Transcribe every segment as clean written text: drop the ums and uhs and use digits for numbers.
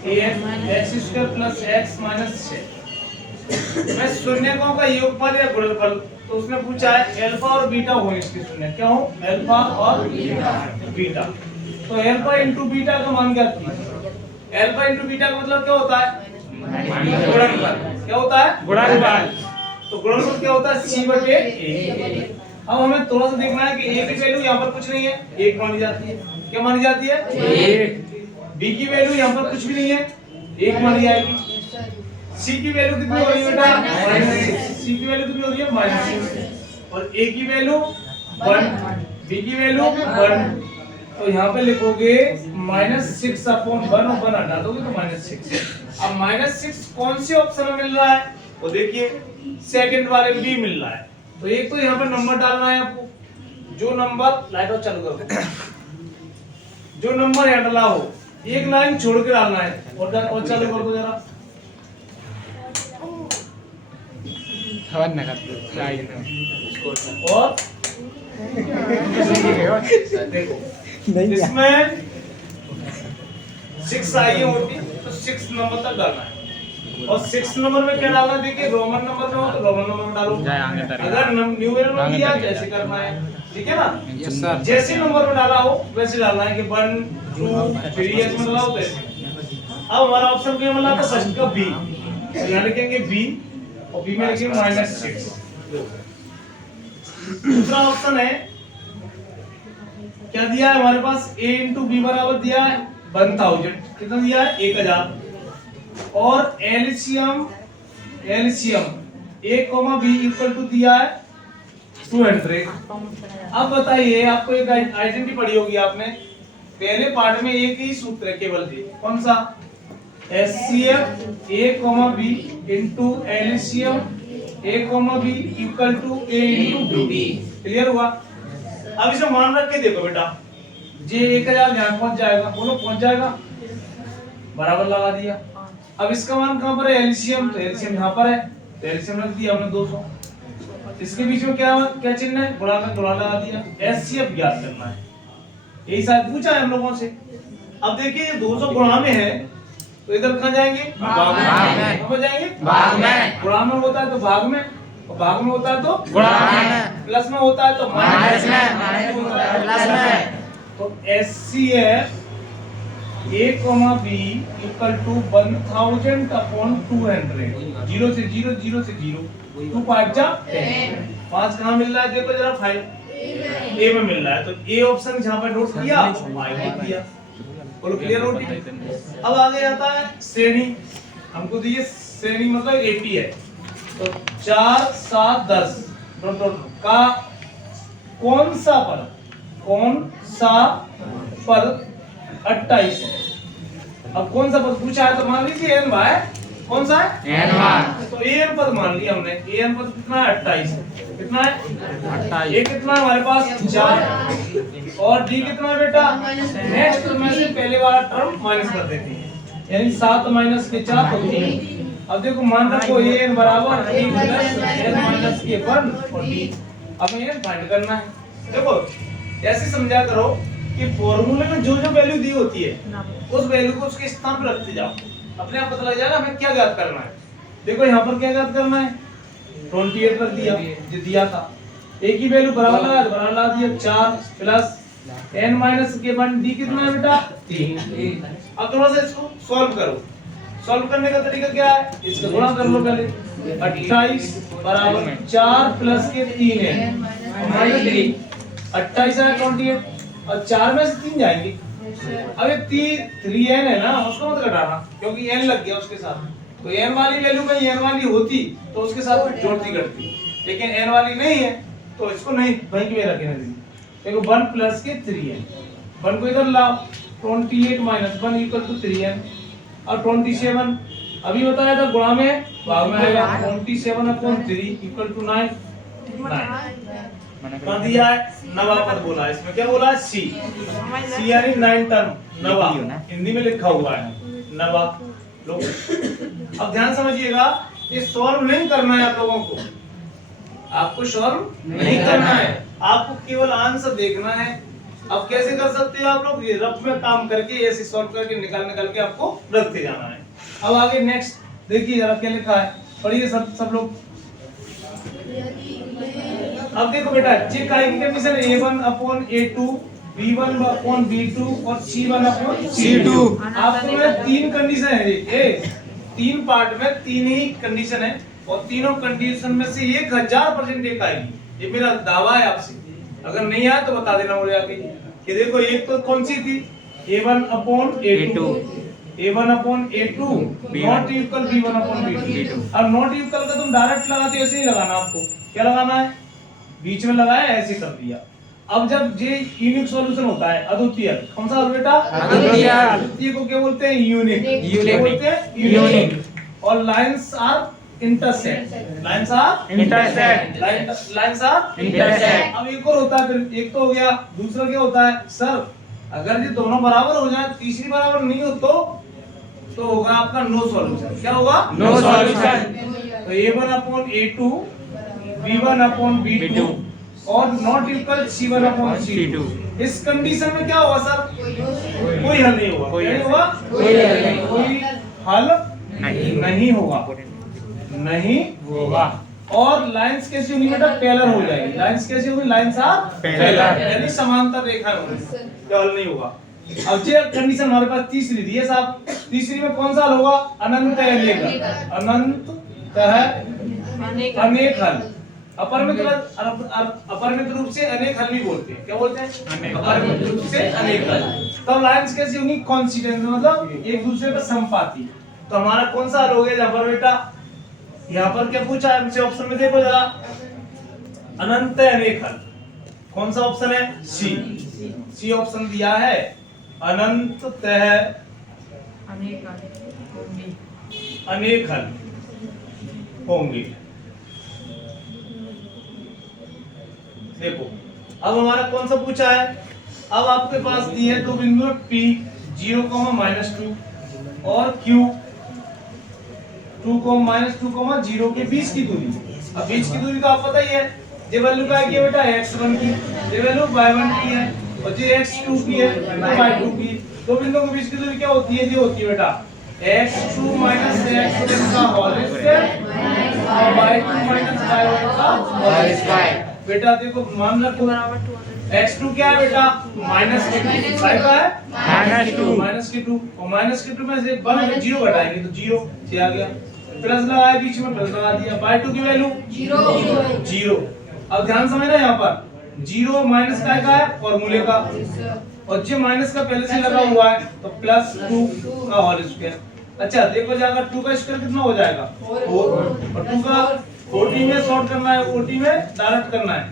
X square plus x minus 6। मैं शून्यकों का योगफल या गुणनफल, तो उसने पूछा है अल्फा और बीटा हो इसके शून्य, क्या हो? अल्फा और बीटा। तो अल्फा इंटू बीटा का मान क्या था? अल्फा इंटू बीटा का मतलब क्या होता है? गुणनफल। क्या होता है? गुणनफल। तो गुणनफल क्या होता है? c बटे a। अब हमें थोड़ा सा देखना है कि a की वैल्यू यहाँ पर कुछ नहीं है, 1 मानी जाती है। क्या मानी जाती है? 1। b की वैल्यू यहाँ पर कुछ भी नहीं है, 1 मानी जाएगी। c की वैल्यू कितनी हो रही है बेटा? -6। c की वैल्यू कितनी हो रही है? -6। और a की वैल्यू 1, b की वैल्यू 1। तो यहाँ पे लिखोगे -6 अपॉन 1 और 1 हटा दोगे तो -6। अब -6 कौन सी ऑप्शन में मिल रहा है? वो देखिए सेकंड वाले में भी मिल रहा है। तो एक तो यहाँ पर नंबर डालना है आपको, जो नंबर लाइट ऑफ चालू करो, जो नंबर यहाँ डाला हो एक लाइन छोड़ के डालना है। और चालू कर दो जरा। और देखो इसमें 6 आई होती तो 6 नंबर तक डालना है। और 6 नंबर में क्या डालना है? देखिए रोमन नंबर में हो तो रोमन नंबर में डालो, अगर न्यूमेरल में दिया जैसे करना है, ठीक है ना? जैसे नंबर में डाला हो वैसे डालना है कि 1 2 3 ऐसे डाला हो वैसे। अब हमारा ऑप्शन क्या मिला था? फर्स्ट का बी, तो यहाँ लिखेंगे बी और बी में लिखेंगे -6। दूसरा ऑप्शन है, क्या दिया है हमारे पास? a इंटू बी बराबर दिया है 1000। कितना दिया है? 1000। और LCM a, b equal to दिया है 200। अब बताइए, आपको एक आइडेंटिटी पढ़ी होगी आपने पहले पार्ट में, एक ही सूत्र है केवल, कौन सा? HCF a, b into LCM a, b equal to a into b। Clear हुआ? अब इसे मान रख के देखो बेटा, जे 1000 यहाँ पहुंच जाएगा, बोलो पहुंच जाएगा, बराबर लगा दिया। अब इसका मान कहां पर है? एलसीएम, तो एलसीएम यहाँ पर है, तो एलसीएम रख दिया हमने 200। इसके बीच में क्या चिन्ह है? गुणा का गुणा लगा दिया। एचसीएफ ज्ञात करना है, यही शायद पूछा है हम लोगों से। अब देखिए 200 गुणा में है तो इधर कहां जाएंगे? भाग में। कहां जाएंगे? भाग में। गुणा में होता है तो भाग में, और भाग में होता है तो गुणा में, प्लस में होता है तो माइनस में, प्लस में। तो HCF a, b equal to 1000 upon 200। 0 से 0, 0 से 0, 2 5 जा 10। 5 कहाँ मिल रहा है? देखो जरा, 5 a में मिल रहा है, तो a ऑप्शन जहाँ पर नोट किया 5 लिख दिया। बोलो क्लियर रोटी? अब आगे आता है श्रेणी। हमको दिए श्रेणी मतलब 80 है, तो 4 7 10 का कौन सा पद 28 है? अब कौन सा पद पूछा है तो मान लीजिए n भाई, कौन सा है? n1। तो an पद मान लिया हमने। an पद कितना है? 28 है। कितना है? 28। ये कितना है हमारे पास? 4। और d कितना है बेटा? नेक्स्ट में से पहले वाला टर्म माइनस कर देते हैं, यानी 7 माइनस के 4 तो 3। अब देखो मान रखो an बराबर d प्लस n माइनस के 1 और d। अब n फाइंड करना है। देखो ऐसे समझा करो कि फॉर्मूले में जो जो वैल्यू दी होती है उस वैल्यू को उसके स्थान पर रखते जाओ, अपने आप पता लग जाएगा हमें क्या ज्ञात करना है। देखो यहाँ पर क्या ज्ञात करना है? 28 रख दिया जो दिया था, a की वैल्यू बराबर लगा दिया 4 प्लस n माइनस के 1 d कितना है बेटा? 3। अब थोड़ा सा इसको सॉल्व करो। सॉल्व करने का तरीका क्या है? इसका गुणा कर लो पहले। 28 बराबर 4 प्लस के 3 है माइनस 3, 28 है 28 और 4 में से 3 जाएंगे। अब ये 3n है ना, उसको मत घटाना क्योंकि n लग गया उसके साथ। तो n वाली वैल्यू कहीं n वाली होती तो उसके साथ जोड़ती करती, लेकिन n वाली नहीं है तो इसको नहीं वहीं पे रखने देंगे। देखो 1 प्लस के 3n, 1 को इधर लाओ, 28 माइनस 1 इक्वल टू 3n। और 27 अभी बताया था गुणा में, भाग में आएगा 27 अपॉन 3 इक्वल टू 9। क्या दिया है? नवा पद बोला है, इसमें क्या बोला है? सी यानी 9 टर्म, नवा हिंदी में लिखा हुआ है नवा। लोग अब ध्यान समझिएगा, ये सॉल्व नहीं करना है आप लोगों को, आपको सॉल्व नहीं करना है, आपको केवल आंसर देखना है अब कैसे कर सकते हो आप लोग, ये रफ में काम करके ऐसे सॉल्व करके निकाल के आपको रखते जाना है। अब आगे नेक्स्ट देखिए जरा क्या लिखा है, पढ़िए सब लोग। अब देखो बेटा, चेक आएगी कंडीशन A1/A2, B1/B2 और C1/C2। आपको में 3 कंडीशन है, ये 3 पार्ट में 3 ही कंडीशन है और तीनों कंडीशन में से 1000% एक आएगी। ये मेरा दावा है आपसे, अगर नहीं आया तो बता देना मुझे आगे कि देखो एक तो कौन सी थी, A1/A2, A1/A2 not equal B1/B2। अब नॉट इक्वल का तुम डायरेक्ट लगाते हो, ऐसे ही लगाना, आपको क्या लगाना है, बीच में लगाया ऐसे कर दिया। अब जब ये यूनिक सॉल्यूशन होता है, अद्वितीय, कौन सा बेटा, अद्वितीय को क्या बोलते हैं, यूनिक बोलते हैं, यूनिक। और lines are intersect, lines are intersect. अब एक और होता है, फिर एक तो हो गया, दूसरा क्या होता है सर, अगर ये दोनों बराबर हो जाए, तीसरी बराबर नहीं हो तो होगा आपका नो सॉल्यूशन। क्या होगा, नो सॉल्यूशन। तो A1/A2, B1/B2 और नॉट इक्वल C1/C2। इस कंडीशन में क्या होगा सर, कोई हल नहीं होगा, कोई हल नहीं होगा। और लाइंस कैसी होंगी बेटा, पैरेलल हो जाएगी। लाइंस कैसी होंगी, लाइंस आर पैरेलल, यानी समांतर रेखा होगी, क्या हल नहीं होगा। अब ये कंडीशन हमारे पास तीसरी दी है साहब, तीसरी में कौन सा हल होगा, अनंत अनेक हल। अपरिमित रूप से अनेक हल भी बोलते हैं, क्या बोलते हैं, अपरिमित रूप से अनेक हल। तब लाइंस कैसी होंगी, कॉन्सिडेंट, मतलब एक दूसरे पर संपाती। तो हमारा कौन सा हल हो गया यहाँ पर बेटा, यहाँ पर क्या पूछा है हमसे, ऑप्शन में देखो जरा, अनंत अनेक हल। कौन सा ऑप्शन है, सी ऑप्शन दिया है, अनंत अनेक हल होंगे। देखो अब हमारा कौन सा पूछा है, अब आपके पास दी है दो बिंदु P 0,-2 और Q 2,-2,0 के बीच की दूरी। अब बीच की दूरी तो आप पता ही है, ये वैल्यू क्या है बेटा, x1 की, ये वैल्यू y1 की है और ये x2 की है, y2 की। दो बिंदुओं के बीच की दूरी क्या होती है, ये होती है बेटा x2 - x1 का होल स्क्वायर और y2 - y1 का होल स्क्वायर। बेटा देखो मान रखो x2 क्या है बेटा, -2, y का है -2 और -2 में से 1 0 घटाएंगे तो 0 से आ गया, प्लस लगाया बीच में, प्लस लगा दिया, y2 की वैल्यू 0। अब ध्यान समझना, यहाँ पर 0 माइनस का है फॉर्मूले का, और जो माइनस का पहले से लगा हुआ है तो +2 का होल स्क्वायर। अच्छा देखो जाएगा 2 का स्क्वायर कितना हो जाएगा 4, और 2 का 40 में सॉर्ट करना है, 40 में डायरेक्ट करना है,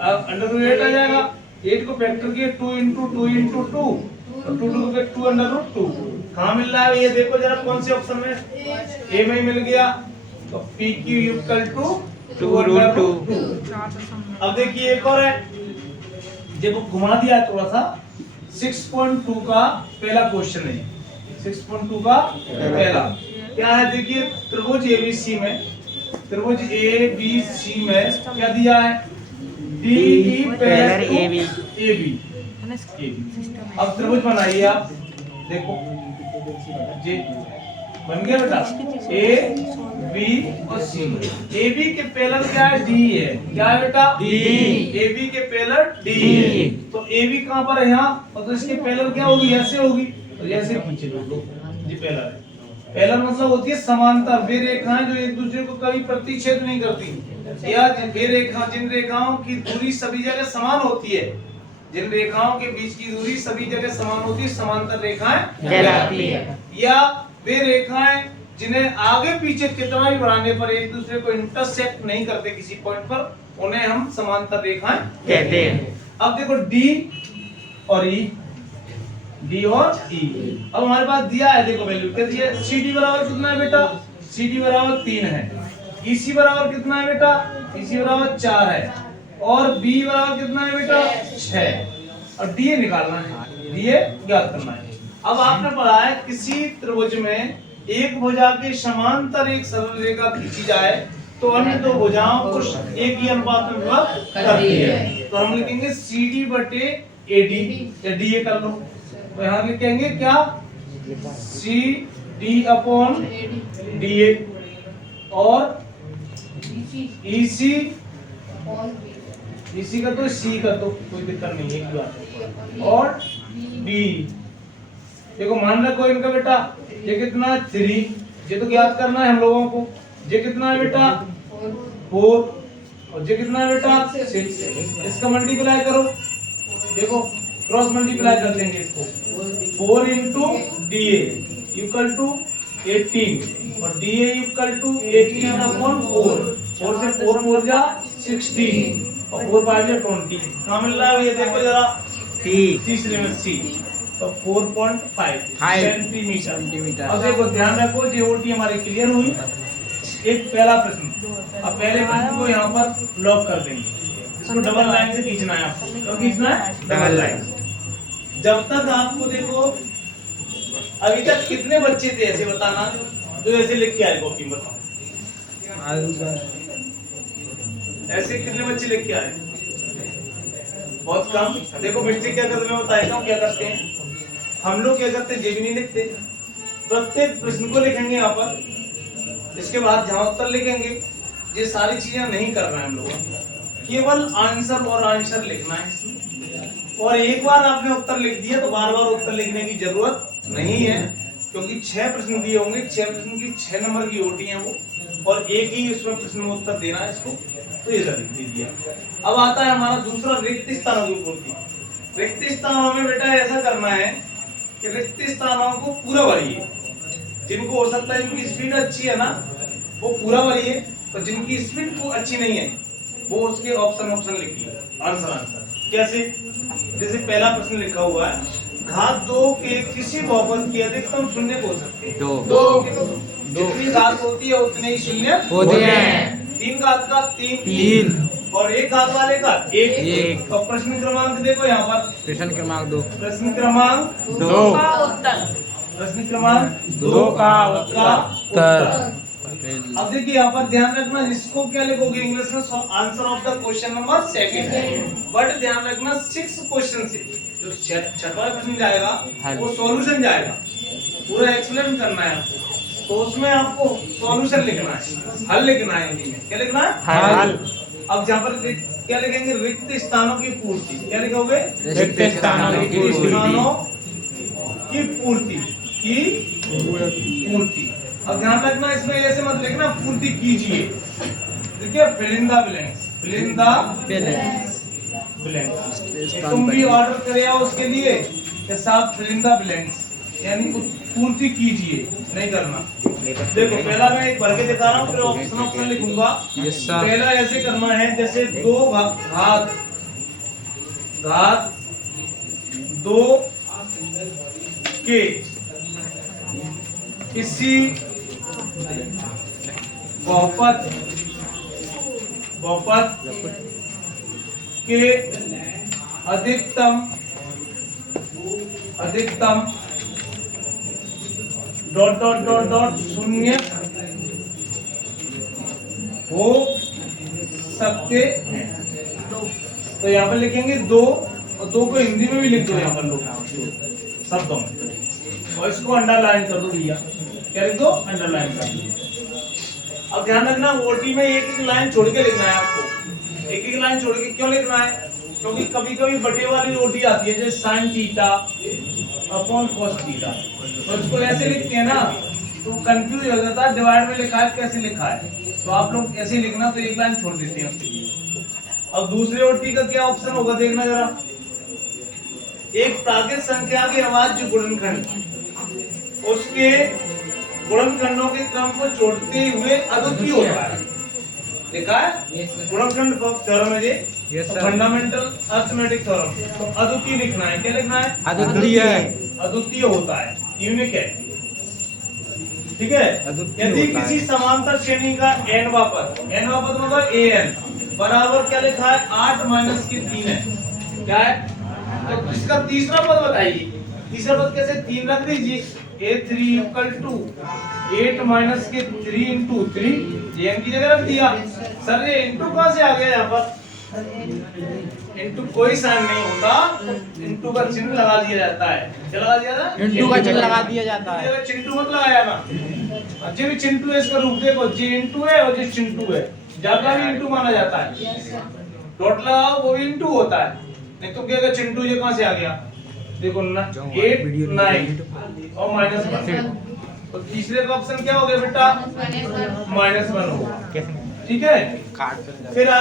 अब √8 आ जाएगा। 8 को फैक्टर किए 2 × 2 × 2 और 2 को 2 √2। कहाँ मिल रहा है ये देखो जरा, कौन से ऑप्शन में, ए में मिल गया, तो PQ = 2√2। अब देखिए एक और है, जब घुमा दिया थोड़ा सा, 6.2 का पहला क्वेश्चन है, 6.2 का पहला क्या है, देखिए त्रिभुज ABC में, त्रिभुज ABC में क्या दिया है, DE पैरेलल AB। अब त्रिभुज बनाइए आप, देखो जी बन गया बेटा, AB और C। AB के पैरेलल क्या है, DE है, क्या है बेटा, AB के पैरेलल DE है। तो AB कहाँ पर है, यहाँ, और तो इसके पैरेलल क्या होगी, ऐसे होगी, तो ऐसे जी पैरेलल है। पैरेलल मतलब होती है समांतर, वे रेखाएं जो एक दूसरे को कभी प्रतिच्छेद नहीं करती, या वे रेखा जिन रेखाओं की दूरी सभी जगह समान होती है, जिन रेखाओं के बीच की दूरी सभी जगह समान होती है, समांतर रेखाएं कहलाती है। या वे रेखाएं जिन्हें आगे पीछे कितना भी बढ़ाने पर एक दूसरे को इंटरसेक्ट नहीं करते किसी पॉइंट पर, उन्हें हम समांतर रेखाएं कहते हैं। अब देखो D और E, D और E। अब हमारे पास दिया है, देखो वैल्यू क्या दी है, CD बराबर कितना है बेटा, CD बराबर 3 है, EC बराबर कितना है बेटा, EC बराबर 4 है, और B बराबर कितना है बेटा 6, और DA निकालना है, DA ज्ञात करना है। अब आपने पढ़ा है किसी त्रिभुज में एक भुजा के समांतर एक सरल रेखा खींची जाए तो अन्य दो भुजाओं को एक ही अनुपात में विभक्त करती है, तो हम लिखेंगे CD/A AD या DA कर लो, तो यहाँ लिखेंगे क्या CD अपॉन DA और EC का तो C का तो कोई दिक्कत नहीं है, एक बात और D। देखो मान रखो इनका बेटा ये कितना 3, ये तो ज्ञात करना है हम लोगों को, ये कितना है बेटा 4 और ये कितना है बेटा 6, इसका मल्टीप्लाई करो, देखो क्रॉस मल्टीप्लाई कर देंगे इसको, 4 इंटू DA इक्वल टू 18 और DA इक्वल टू 18 अपॉन 4, 4 से 4 4 जा 16 और 4 5 जा 20, कहाँ मिल रहा है ये देखो जरा तीसरे में C, तो 4.5 सेंटीमीटर। अब देखो ध्यान रखो JOT हमारी क्लियर हुई, एक पहला प्रश्न, अब पहले प्रश्न को यहाँ पर लॉक कर देंगे, इसको डबल लाइन से खींचना है आपको, तो खींचना है डबल लाइन। जब तक आपको देखो अभी तक कितने बच्चे थे ऐसे बताना जो ऐसे लिख के आए कॉपी में, बताओ ऐसे कितने बच्चे लिख के आए? बहुत कम। देखो मिस्टेक क्या करते मैं बताता हूँ क्या करते हैं हम लोग, क्या करते हैं ये भी नहीं लिखते, प्रत्येक प्रश्न को लिखेंगे यहाँ पर, इसके बाद जहाँ उत्तर लिखेंगे, ये सारी चीजें नहीं करना है हम लोग, केवल आंसर और आंसर लिखना है इसमें। और एक बार आपने उत्तर लिख दिया तो बार बार उत्तर लिखने की जरूरत नहीं है, क्योंकि 6 प्रश्न दिए होंगे, 6 प्रश्न की 6 नंबर की OT है वो, और एक ही इसमें प्रश्न में उत्तर देना है इसको, तो ये लिख दीजिए। अब आता है हमारा दूसरा रिक्त स्थानों की पूर्ति। रिक्त स्थानों में बेटा ऐसा करना है कि रिक्त स्थानों को पूरा भरिए, जिनको हो सकता है जिनकी स्पीड अच्छी है ना वो पूरा भरिए, तो जिनकी स्पीड को अच्छी नहीं है वो उसके ऑप्शन लिखिए, आंसर। कैसे? जैसे पहला प्रश्न लिखा हुआ है, घात 2 के किसी बहुपद की अधिकतम शून्य हो सकते हैं। 2 जितनी घात होती है उतने ही शून्य होते हैं। 3 घात का 3 और 1 घात वाले का 1। तो प्रश्न क्रमांक देखो यहाँ पर, प्रश्न क्रमांक 2 का उत्तर। अब देखिए यहाँ पर ध्यान रखना, इसको क्या लिखोगे इंग्लिश में, answer of the question number 2, but ध्यान रखना 6 क्वेश्चन से जो 6वां प्रश्न जाएगा वो सॉल्यूशन जाएगा, पूरा एक्सप्लेन करना है आपको, तो उसमें आपको सॉल्यूशन लिखना है, हल लिखना है, हिंदी में क्या लिखना है, हल। अब जहाँ पर क्या लिखेंगे, रिक्त स्थानों की पूर्ति, क्या लिखोगे, रिक्त स्थानों की पूर्ति अब ध्यान रखना इसमें ऐसे मत लिखना पूर्ति कीजिए, देखिए fill in the blanks। तुम भी ऑर्डर करे आओ उसके लिए कि साहब fill in the blanks, यानी पूर्ति कीजिए, नहीं करना। देखो पहला मैं एक भर के दिखा रहा हूँ, फिर ऑप्शन लिखूंगा। पहला ऐसे करना है जैसे 2 घात 2 के किसी बहुपद के अधिकतम शून्य हो सकते हैं। तो यहाँ पर लिखेंगे 2 और 2 को हिंदी में भी लिख दो यहाँ पर लोग शब्दों में, और इसको अंडरलाइन कर दो भैया, क्या लिख दो, अंडरलाइन कर दो। अब ध्यान रखना OT में एक लाइन छोड़ के लिखना है आपको, एक लाइन छोड़ के क्यों लिखना है, क्योंकि कभी कभी बटे वाली OT आती है जैसे sin theta upon cos theta, तो इसको ऐसे लिखते हैं ना तो कंफ्यूज हो जाता है, डिवाइड में लिखा है कैसे लिखा है, तो आप लोग ऐसे ही लिखना, तो एक लाइन छोड़ देते हैं उसके लिए। अब दूसरे OT का क्या ऑप्शन होगा देखना जरा, एक प्राकृत संख्या के अभाज्य गुणनखंड उसके गुणनखंडों के क्रम को जोड़ते हुए अद्वितीय होता है, देखा है गुणनखंड थ्योरम है ये, फंडामेंटल अरिथमेटिक थ्योरम, तो अद्वितीय लिखना है, क्या लिखना है, अद्वितीय होता है, यूनिक है, ठीक है। यदि किसी समांतर श्रेणी का n वापस मतलब an बराबर क्या लिखा है, 8 - के 3 है, क्या है, तो इसका तीसरा पद बताइए, तीसरा पद कैसे, 3 रख दीजिए, a3 = 8 - के 3 × 3, ये n की जगह रख दिया। सर ये इनटू कहां से आ गया यहाँ पर, इंटू कोई साइन नहीं होता, इंटू का चिन्ह लगा दिया जाता है। क्या लगा दिया जाता है? इंटू का चिन्ह लगा दिया जाता है। ये चिंटू मत लगाया ना, जे भी चिंटू है इसका रूप देखो, जे इंटू है और जे चिंटू है, ज्यादा भी इंटू माना जाता है। डॉट लगाओ वो भी इंटू होता है, नहीं तो क्या चिंटू ये कहां से आ गया? देखो 8 9 और -1, तो तीसरे का ऑप्शन क्या हो गया बेटा? -1 होगा। ठीक है, फिर